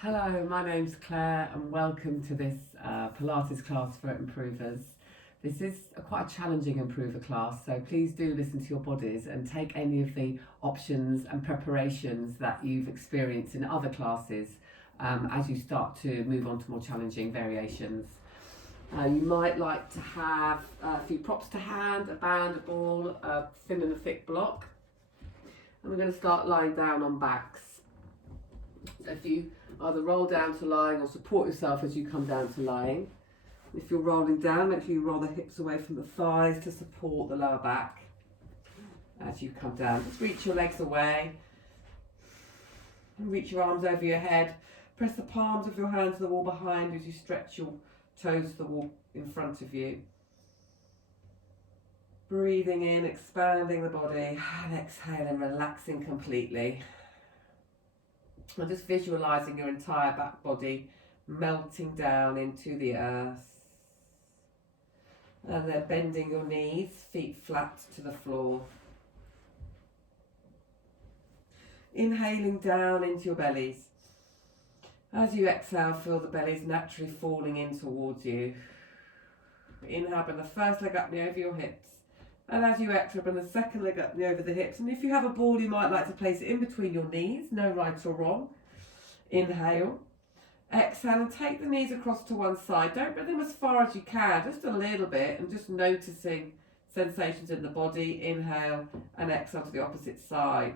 Hello, my name's Claire and welcome to this Pilates class for improvers. This is quite a challenging improver class, so please do listen to your bodies and take any of the options and preparations that you've experienced in other classes as you start to move on to more challenging variations. You might like to have a few props to hand, a band, a ball, a thin and a thick block. And we're going to start lying down on backs. So if you either roll down to lying or support yourself as you come down to lying. If you're rolling down, make sure you roll the hips away from the thighs to support the lower back as you come down. Just reach your legs away. Reach your arms over your head. Press the palms of your hands to the wall behind as you stretch your toes to the wall in front of you. Breathing in, expanding the body, and exhaling, relaxing completely. And just visualising your entire back body melting down into the earth. And then bending your knees, feet flat to the floor. Inhaling down into your bellies. As you exhale, feel the bellies naturally falling in towards you. Inhale, bring the first leg up and over your hips. And as you exhale, bring the second leg up and over the hips. And if you have a ball, you might like to place it in between your knees. No right or wrong. Inhale. Exhale and take the knees across to one side. Don't bring them as far as you can, just a little bit, and just noticing sensations in the body. Inhale and exhale to the opposite side.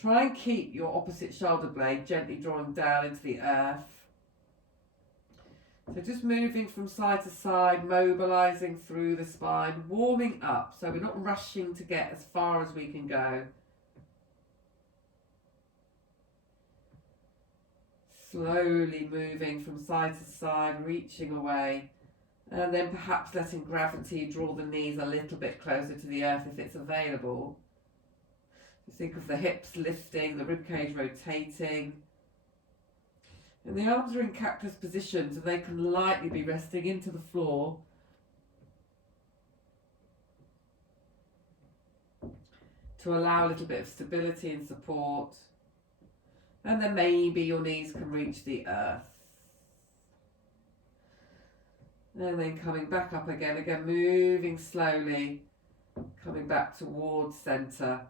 Try and keep your opposite shoulder blade gently drawing down into the earth. So just moving from side to side, mobilising through the spine, warming up, so we're not rushing to get as far as we can go. Slowly moving from side to side, reaching away, and then perhaps letting gravity draw the knees a little bit closer to the earth if it's available. Just think of the hips lifting, the ribcage rotating. And the arms are in cactus position, so they can lightly be resting into the floor. To allow a little bit of stability and support. And then maybe your knees can reach the earth. And then coming back up again, moving slowly, coming back towards centre.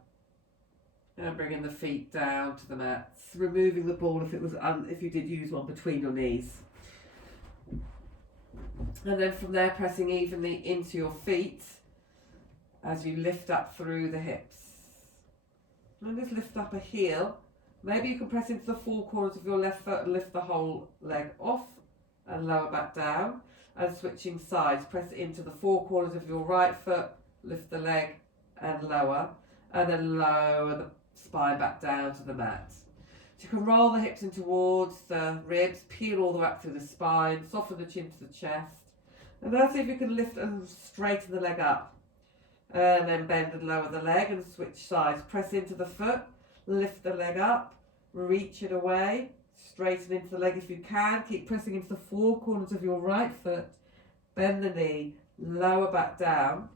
And bringing the feet down to the mats, removing the ball if you did use one between your knees. And then from there, pressing evenly into your feet as you lift up through the hips. And just lift up a heel. Maybe you can press into the four corners of your left foot and lift the whole leg off and lower back down. And switching sides, press into the four corners of your right foot, lift the leg and lower. And then lower the spine back down to the mat. So you can roll the hips in towards the ribs, peel all the way up through the spine, soften the chin to the chest. And then see if you can lift and straighten the leg up. And then bend and lower the leg and switch sides. Press into the foot, lift the leg up, reach it away, straighten into the leg if you can. Keep pressing into the four corners of your right foot, bend the knee, lower back down,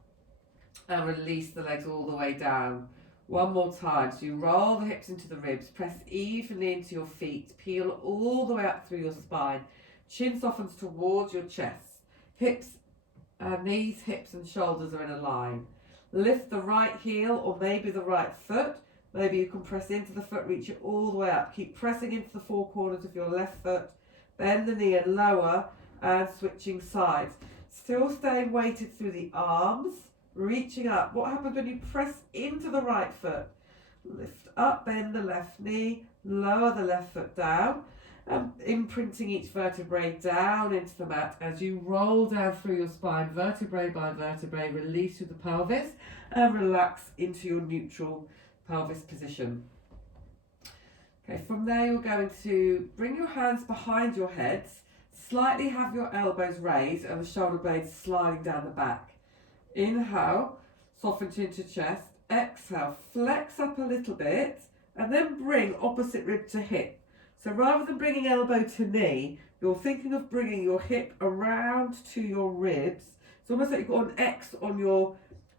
and release the legs all the way down. One more time. So you roll the hips into the ribs, press evenly into your feet, peel all the way up through your spine. Chin softens towards your chest. Knees, hips and shoulders are in a line. Lift the right heel or maybe the right foot. Maybe you can press into the foot, reach it all the way up. Keep pressing into the four corners of your left foot. Bend the knee and lower and switching sides. Still staying weighted through the arms. Reaching up. What happens when you press into the right foot? Lift up, bend the left knee, lower the left foot down, and imprinting each vertebrae down into the mat as you roll down through your spine, vertebrae by vertebrae, release through the pelvis, and relax into your neutral pelvis position. Okay, from there you're going to bring your hands behind your heads, slightly have your elbows raised and the shoulder blades sliding down the back. Inhale, soften chin to chest. Exhale, flex up a little bit and then bring opposite rib to hip. So rather than bringing elbow to knee, you're thinking of bringing your hip around to your ribs. It's almost like you've got an X on your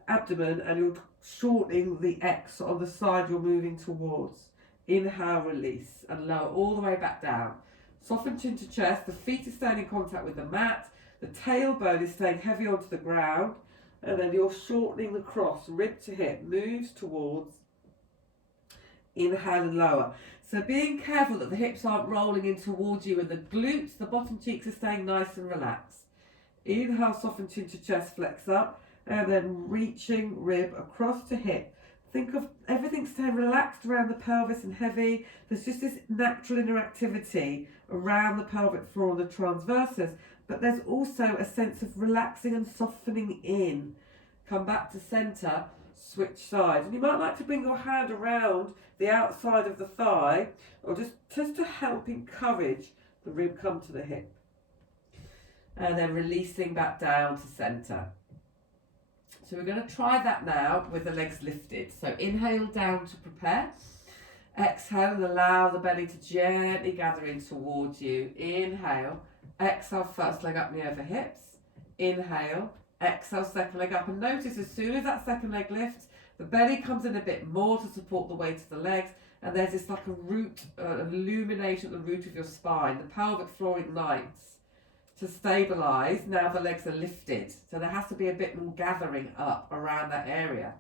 abdomen and you're shortening the X on the side you're moving towards. Inhale, release and lower all the way back down. Soften chin to chest. The feet are staying in contact with the mat. The tailbone is staying heavy onto the ground. And then you're shortening the cross, rib to hip, moves towards. Inhale and lower. So being careful that the hips aren't rolling in towards you and the glutes, the bottom cheeks are staying nice and relaxed. Inhale, soften chin to chest, flex up. And then reaching rib across to hip. Think of everything staying relaxed around the pelvis and heavy. There's just this natural interactivity around the pelvic floor and the transversus. But there's also a sense of relaxing and softening in. Come back to centre, switch sides. And you might like to bring your hand around the outside of the thigh, or just to help encourage the rib come to the hip. And then releasing back down to centre. So we're going to try that now with the legs lifted. So inhale down to prepare. Exhale and allow the belly to gently gather in towards you. Inhale. Exhale, first leg up, knee over hips. Inhale, exhale, second leg up. And notice as soon as that second leg lifts, the belly comes in a bit more to support the weight of the legs. And there's this like a root, illumination at the root of your spine. The pelvic floor ignites to stabilise. Now the legs are lifted. So there has to be a bit more gathering up around that area.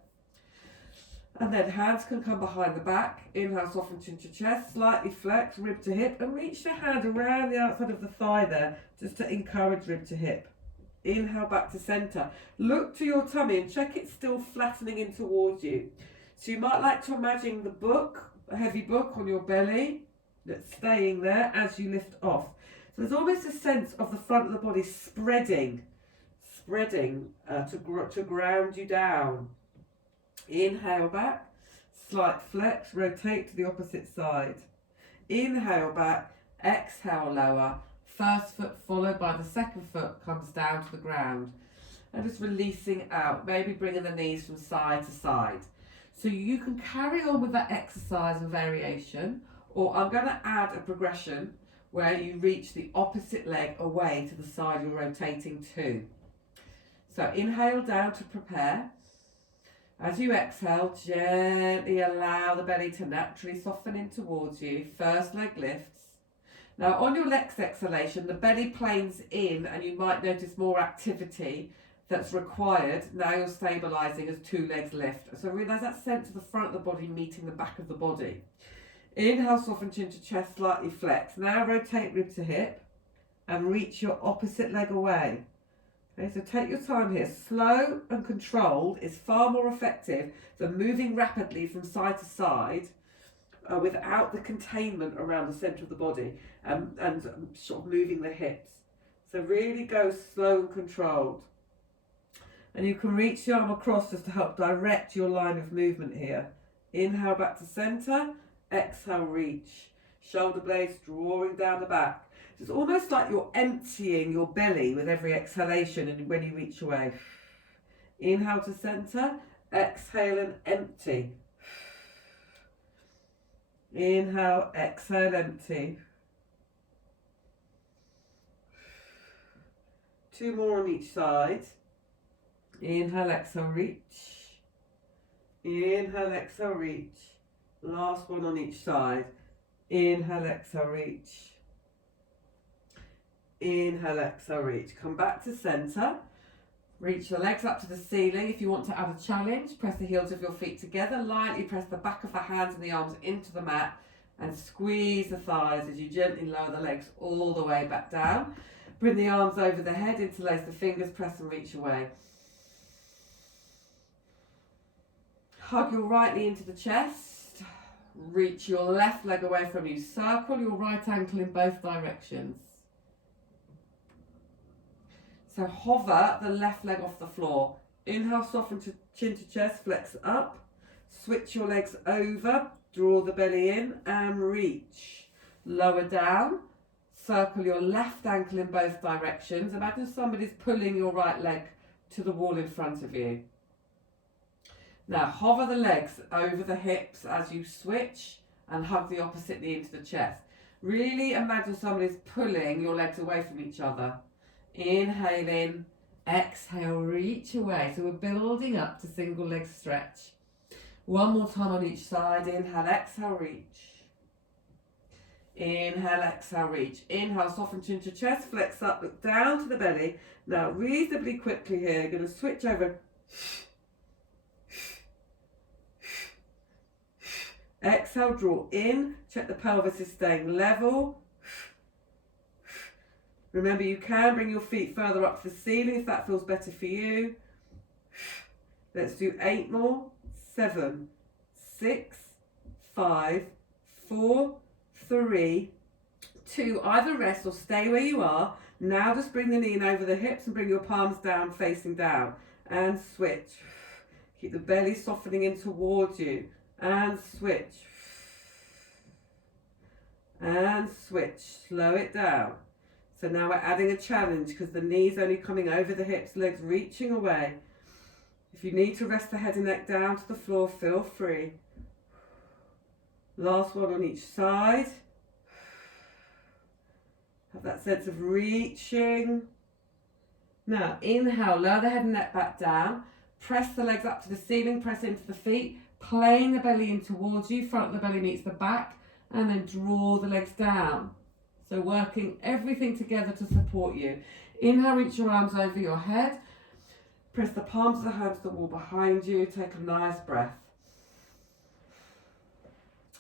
And then hands can come behind the back. Inhale, soften chin to chest, slightly flex, rib to hip, and reach the hand around the outside of the thigh there, just to encourage rib to hip. Inhale back to centre. Look to your tummy and check it's still flattening in towards you. So you might like to imagine the book, a heavy book on your belly, that's staying there as you lift off. So there's almost a sense of the front of the body spreading to ground you down. Inhale back, slight flex, rotate to the opposite side. Inhale back, exhale lower. First foot followed by the second foot comes down to the ground. And just releasing out, maybe bringing the knees from side to side. So you can carry on with that exercise and variation, or I'm going to add a progression where you reach the opposite leg away to the side you're rotating to. So inhale down to prepare. As you exhale, gently allow the belly to naturally soften in towards you. First leg lifts. Now on your next exhalation, the belly planes in and you might notice more activity that's required. Now you're stabilising as two legs lift. So realise that sense of the front of the body meeting the back of the body. Inhale, soften chin to chest, slightly flex. Now rotate rib to hip and reach your opposite leg away. Okay, so take your time here. Slow and controlled is far more effective than moving rapidly from side to side without the containment around the centre of the body and sort of moving the hips. So really go slow and controlled. And you can reach the arm across just to help direct your line of movement here. Inhale back to centre, exhale reach. Shoulder blades drawing down the back. It's almost like you're emptying your belly with every exhalation and when you reach away. Inhale to centre, exhale and empty. Inhale, exhale, empty. Two more on each side. Inhale, exhale, reach. Inhale, exhale, reach. Last one on each side. Inhale, exhale, reach. Inhale, exhale, reach. Come back to centre. Reach the legs up to the ceiling. If you want to add a challenge, press the heels of your feet together. Lightly press the back of the hands and the arms into the mat and squeeze the thighs as you gently lower the legs all the way back down. Bring the arms over the head, interlace the fingers, press and reach away. Hug your right knee into the chest. Reach your left leg away from you. Circle your right ankle in both directions. So hover the left leg off the floor. Inhale, soften to chin to chest, flex up. Switch your legs over, draw the belly in and reach. Lower down, circle your left ankle in both directions. Imagine somebody's pulling your right leg to the wall in front of you. Now hover the legs over the hips as you switch and hug the opposite knee into the chest. Really imagine somebody's pulling your legs away from each other. Inhale in, exhale, reach away. So we're building up to single leg stretch. One more time on each side. Inhale, exhale, reach. Inhale, exhale, reach. Inhale, soften chin to chest, flex up, look down to the belly. Now, reasonably quickly here, you're going to switch over. Exhale, draw in. Check the pelvis is staying level. Remember, you can bring your feet further up to the ceiling if that feels better for you. Let's do 8 more. 7, 6, 5, 4, 3, 2. Either rest or stay where you are. Now just bring the knee in over the hips and bring your palms down, facing down. And switch. Keep the belly softening in towards you. And switch. And switch. Slow it down. So now we're adding a challenge because the knee's only coming over the hips, legs reaching away. If you need to rest the head and neck down to the floor, feel free. Last one on each side. Have that sense of reaching. Now, inhale, lower the head and neck back down. Press the legs up to the ceiling, press into the feet. Plane the belly in towards you, front of the belly meets the back, and then draw the legs down. So working everything together to support you. Inhale, reach your arms over your head. Press the palms of the hands to the wall behind you. Take a nice breath.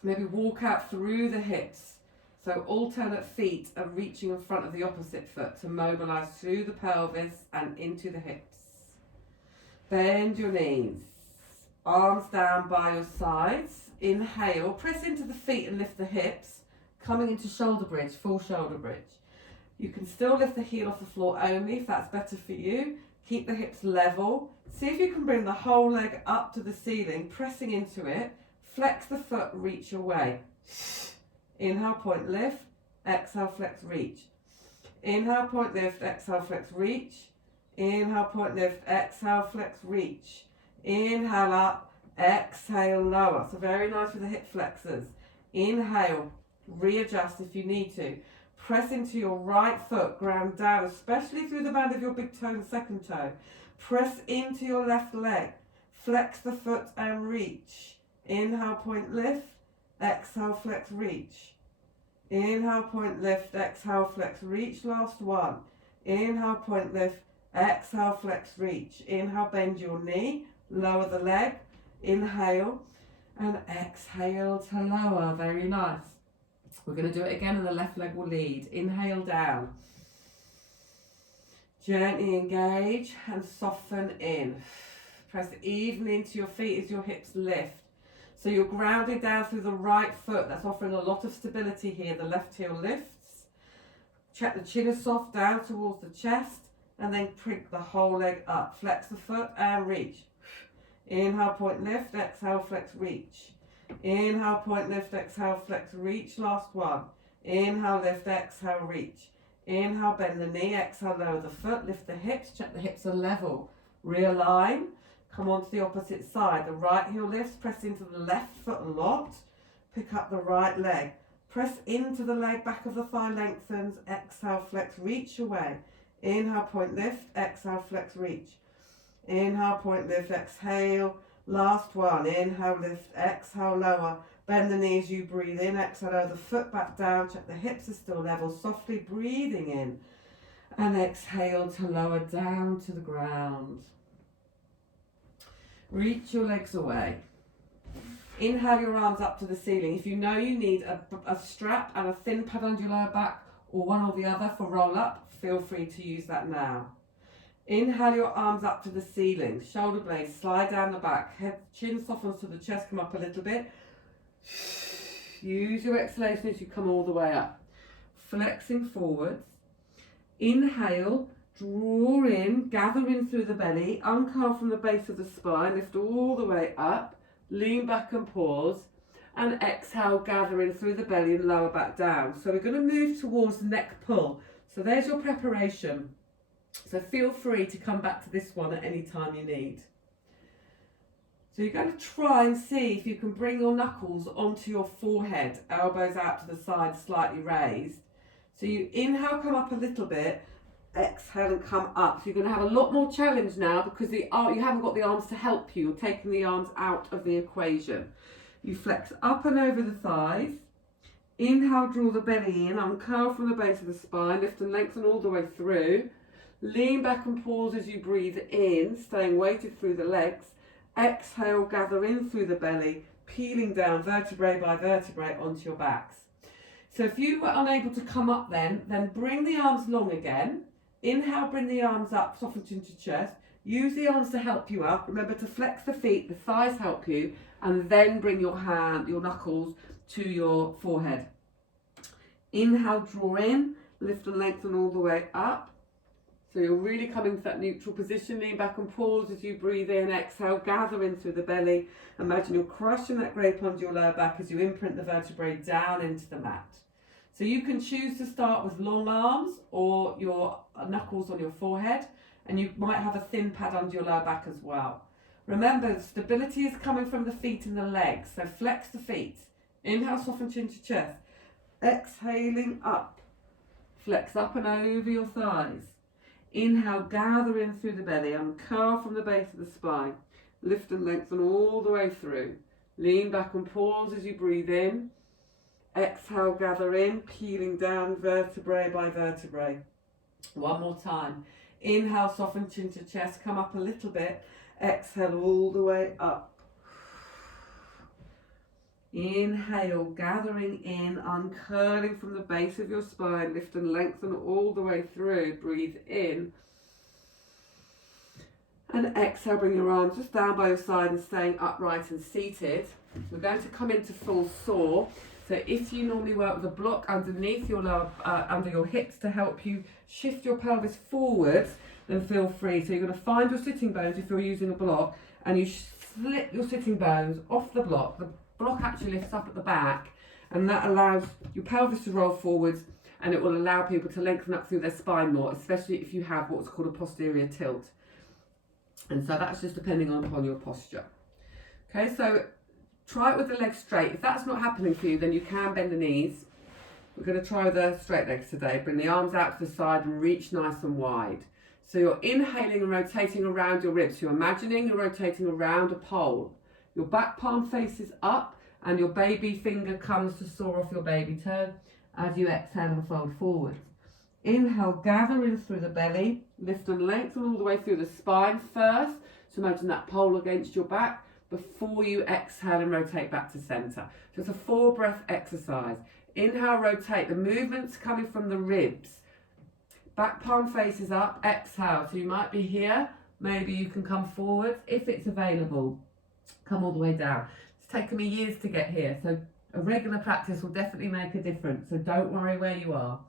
Maybe walk out through the hips. So alternate feet are reaching in front of the opposite foot to mobilise through the pelvis and into the hips. Bend your knees. Arms down by your sides. Inhale, press into the feet and lift the hips. Coming into shoulder bridge, full shoulder bridge. You can still lift the heel off the floor only if that's better for you. Keep the hips level. See if you can bring the whole leg up to the ceiling, pressing into it. Flex the foot, reach away. Inhale, point, lift. Exhale, flex, reach. Inhale, point, lift. Exhale, flex, reach. Inhale, point, lift. Exhale, flex, reach. Inhale up. Exhale, lower. So very nice with the hip flexors. Inhale. Readjust if you need to. Press into your right foot, ground down, especially through the band of your big toe and second toe. Press into your left leg. Flex the foot and reach. Inhale, point, lift. Exhale, flex, reach. Inhale, point, lift. Exhale, flex, reach. Last one. Inhale, point, lift. Exhale, flex, reach. Inhale, bend your knee. Lower the leg. Inhale. And exhale to lower. Very nice. We're going to do it again and the left leg will lead. Inhale down. Gently engage and soften in. Press evenly into your feet as your hips lift. So you're grounded down through the right foot. That's offering a lot of stability here. The left heel lifts. Check the chin is soft down towards the chest. And then prick the whole leg up. Flex the foot and reach. Inhale, point, lift. Exhale, flex, reach. Inhale, point, lift, exhale, flex, reach. Last one. Inhale, lift, exhale, reach. Inhale, bend the knee, exhale, lower the foot, lift the hips, check the hips are level. Realign, come on to the opposite side. The right heel lifts, press into the left foot a lot. Pick up the right leg. Press into the leg, back of the thigh lengthens, exhale, flex, reach away. Inhale, point, lift, exhale, flex, reach. Inhale, point, lift, exhale. Last one. Inhale, lift, exhale, lower. Bend the knees, you breathe in, exhale, lower the foot back down. Check the hips are still level. Softly breathing in. And exhale to lower down to the ground. Reach your legs away. Inhale your arms up to the ceiling. If you know you need a strap and a thin pad under your lower back or one or the other for roll up, feel free to use that now. Inhale your arms up to the ceiling. Shoulder blades slide down the back. Head, chin softens to the chest, come up a little bit. Use your exhalation as you come all the way up. Flexing forwards. Inhale, draw in, gather in through the belly, uncurl from the base of the spine, lift all the way up, lean back and pause, and exhale, gather in through the belly and lower back down. So we're going to move towards the neck pull. So there's your preparation. So feel free to come back to this one at any time you need. So you're going to try and see if you can bring your knuckles onto your forehead, elbows out to the side, slightly raised. So you inhale, come up a little bit, exhale and come up. So you're going to have a lot more challenge now because you haven't got the arms to help you. You're taking the arms out of the equation. You flex up and over the thighs. Inhale, draw the belly in, uncurl from the base of the spine, lift and lengthen all the way through. Lean back and pause as you breathe in, staying weighted through the legs. Exhale, gather in through the belly, peeling down vertebrae by vertebrae onto your backs. So if you were unable to come up then bring the arms long again. Inhale, bring the arms up, soften chin to chest. Use the arms to help you up. Remember to flex the feet, the thighs help you, and then bring your knuckles to your forehead. Inhale, draw in, lift and lengthen all the way up. So you're really coming to that neutral position. Lean back and pause as you breathe in. Exhale, gather in through the belly. Imagine you're crushing that grape under your lower back as you imprint the vertebrae down into the mat. So you can choose to start with long arms or your knuckles on your forehead, and you might have a thin pad under your lower back as well. Remember, stability is coming from the feet and the legs, so flex the feet. Inhale, soften chin to chest. Exhaling up, flex up and over your thighs. Inhale, gather in through the belly, uncurl from the base of the spine. Lift and lengthen all the way through. Lean back and pause as you breathe in. Exhale, gather in, peeling down vertebrae by vertebrae. One more time. Inhale, soften chin to chest, come up a little bit. Exhale all the way up. Inhale, gathering in, uncurling from the base of your spine, lift and lengthen all the way through. Breathe in. And exhale, bring your arms just down by your side and staying upright and seated. We're going to come into full saw. So if you normally work with a block underneath your lower, under your hips to help you shift your pelvis forwards, then feel free. So you're going to find your sitting bones if you're using a block, and you slip your sitting bones off the block. The block actually lifts up at the back, and that allows your pelvis to roll forwards, and it will allow people to lengthen up through their spine more, especially if you have what's called a posterior tilt. And so that's just depending upon your posture. Okay, so try it with the legs straight. If that's not happening for you, then you can bend the knees. We're going to try the straight legs today. Bring the arms out to the side and reach nice and wide. So you're inhaling and rotating around your ribs. You're imagining you're rotating around a pole. Your back palm faces up and your baby finger comes to soar off your baby toe as you exhale and fold forward. Inhale, gather in through the belly, lift and lengthen all the way through the spine first. So imagine that pole against your back before you exhale and rotate back to center. So it's a 4-breath exercise. Inhale, rotate. The movement's coming from the ribs. Back palm faces up, exhale. So you might be here, maybe you can come forward if it's available. Come all the way down. It's taken me years to get here, so a regular practice will definitely make a difference. So don't worry where you are.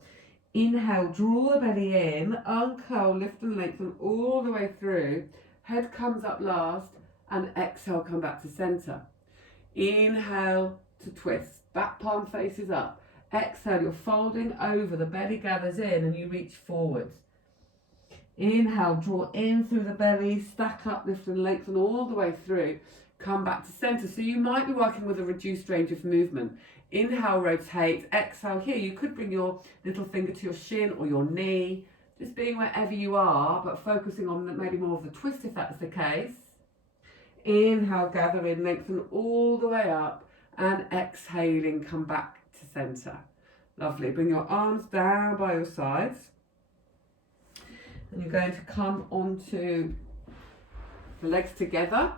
Inhale, draw the belly in, uncurl, lift and lengthen all the way through. Head comes up last, and exhale, come back to center. Inhale to twist, back palm faces up. Exhale, you're folding over, the belly gathers in and you reach forward. Inhale, draw in through the belly, stack up, lift and lengthen all the way through. Come back to center. So you might be working with a reduced range of movement. Inhale, rotate. Exhale, here you could bring your little finger to your shin or your knee, just being wherever you are, but focusing on maybe more of the twist if that's the case. Inhale, gather in, lengthen all the way up, and exhaling, come back to center. Lovely. Bring your arms down by your sides, and you're going to come onto the legs together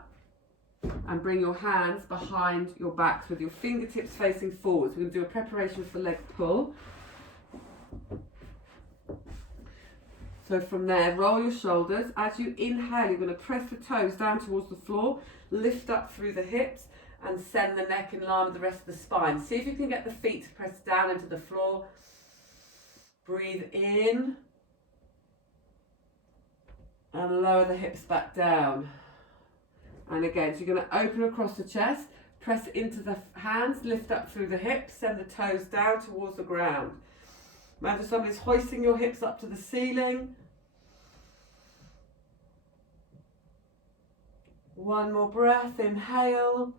and bring your hands behind your backs with your fingertips facing forwards. We're going to do a preparation for leg pull. So from there, roll your shoulders. As you inhale, you're going to press the toes down towards the floor, lift up through the hips, and send the neck in line with the rest of the spine. See if you can get the feet to press down into the floor. Breathe in, and lower the hips back down. And again, so you're going to open across the chest, press into the hands, lift up through the hips, send the toes down towards the ground. Imagine somebody's hoisting your hips up to the ceiling. One more breath, inhale,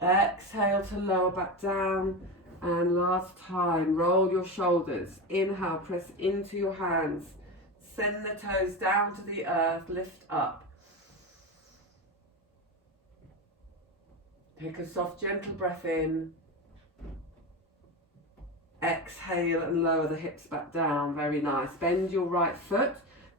exhale to lower back down, and last time, roll your shoulders. Inhale, press into your hands, send the toes down to the earth, lift up. Take a soft, gentle breath in, Exhale and lower the hips back down. Very nice. Bend your right foot,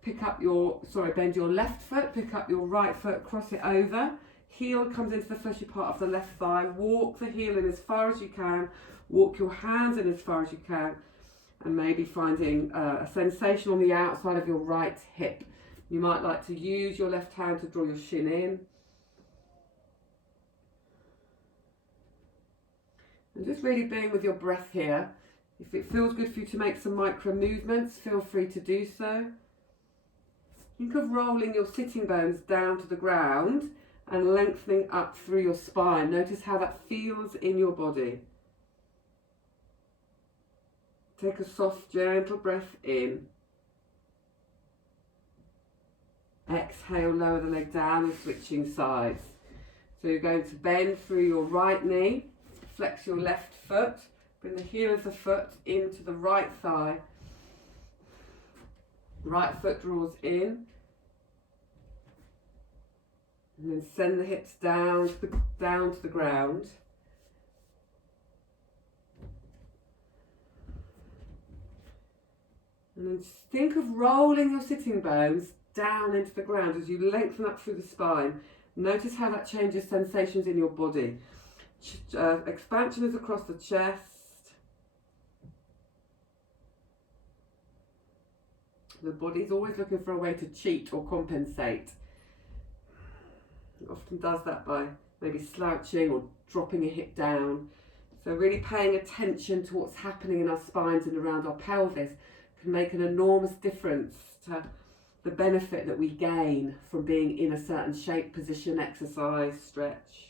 bend your left foot, pick up your right foot, cross it over. Heel comes into the fleshy part of the left thigh. Walk the heel in as far as you can. Walk your hands in as far as you can. And maybe finding a sensation on the outside of your right hip. You might like to use your left hand to draw your shin in. And just really being with your breath here. If it feels good for you to make some micro movements, feel free to do so. Think of rolling your sitting bones down to the ground and lengthening up through your spine. Notice how that feels in your body. Take a soft, gentle breath in. Exhale, lower the leg down and switching sides. So you're going to bend through your right knee, flex your left foot, bring the heel of the foot into the right thigh. Right foot draws in. And then send the hips down to the ground. And then think of rolling your sitting bones down into the ground as you lengthen up through the spine. Notice how that changes sensations in your body. Expansion is across the chest. The body's always looking for a way to cheat or compensate. It often does that by maybe slouching or dropping a hip down. So really paying attention to what's happening in our spines and around our pelvis can make an enormous difference to the benefit that we gain from being in a certain shape, position, exercise, stretch.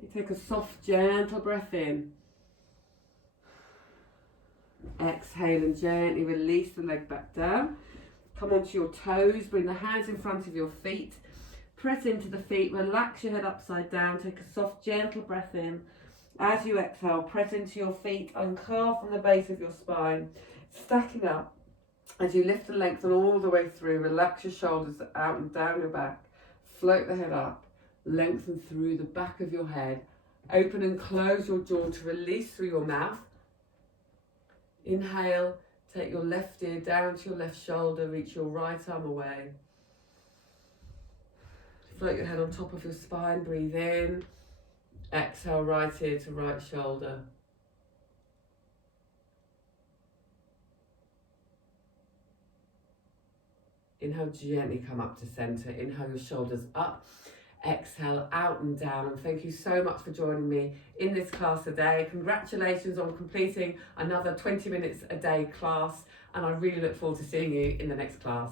You take a soft, gentle breath in. Exhale and gently release the leg back down. Come onto your toes, bring the hands in front of your feet. Press into the feet, relax your head upside down. Take a soft, gentle breath in. As you exhale, press into your feet, uncurl from the base of your spine, stacking up. As you lift and lengthen all the way through, relax your shoulders out and down your back. Float the head up, lengthen through the back of your head. Open and close your jaw to release through your mouth. Inhale, take your left ear down to your left shoulder, reach your right arm away. Float your head on top of your spine, breathe in. Exhale, right ear to right shoulder. Inhale, gently come up to center. Inhale your shoulders up. Exhale, out and down. And thank you so much for joining me in this class today. Congratulations on completing another 20 minutes a day class. And I really look forward to seeing you in the next class.